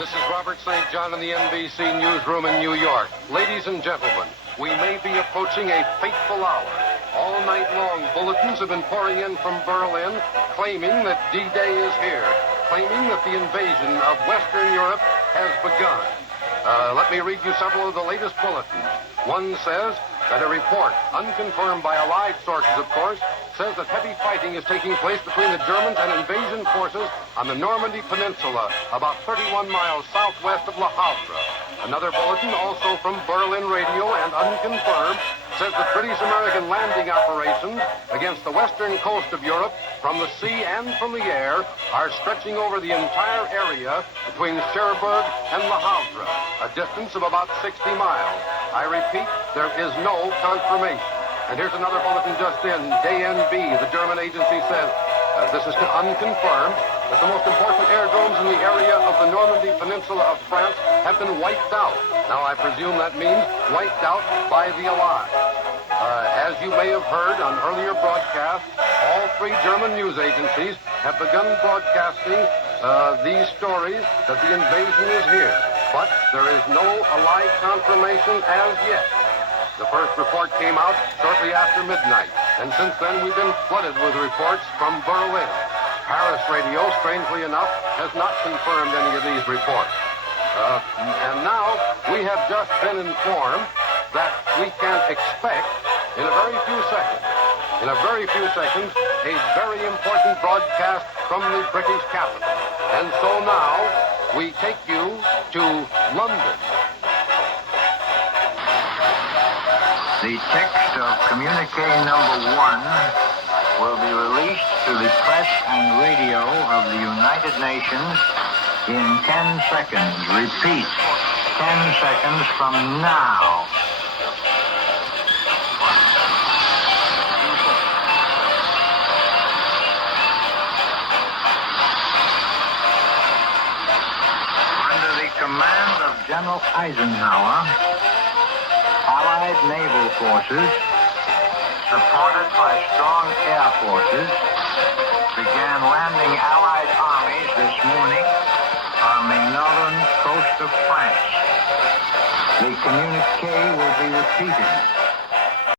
This is Robert St. John in the NBC newsroom in New York. Ladies and gentlemen, we may be approaching a fateful hour. All night long, bulletins have been pouring in from Berlin claiming that D-Day is here, claiming that the invasion of Western Europe has begun. Let me read you several of the latest bulletins. One says that a report, unconfirmed by Allied sources, of course, says that heavy fighting is taking place between the Germans and invasion forces on the Normandy Peninsula, about 31 miles southwest of Le Havre. Another bulletin, also from Berlin Radio and unconfirmed, says that British-American landing operations against the western coast of Europe from the sea and from the air are stretching over the entire area between Cherbourg and Le Havre, a distance of about 60 miles. I repeat, there is no confirmation. And here's another bulletin just in. DNB, the German agency, says, this is unconfirmed, that the most important airdromes in the area of the Normandy Peninsula of France have been wiped out. Now, I presume that means wiped out by the Allies. As you may have heard on earlier broadcasts, all three German news agencies have begun broadcasting these stories that the invasion is here. But there is no Allied confirmation as yet. The first report came out shortly after midnight, and since then we've been flooded with reports from Berlin. Paris radio, strangely enough, has not confirmed any of these reports. And now we have just been informed that we can expect in a very few seconds, a very important broadcast from the British capital. And so now we take you to London. The text of communique number 1 will be released to the press and radio of the United Nations in 10 seconds. Repeat, 10 seconds from now. Under the command of General Eisenhower, Allied naval forces, supported by strong air forces, began landing Allied armies this morning on the northern coast of France. The communique will be repeated.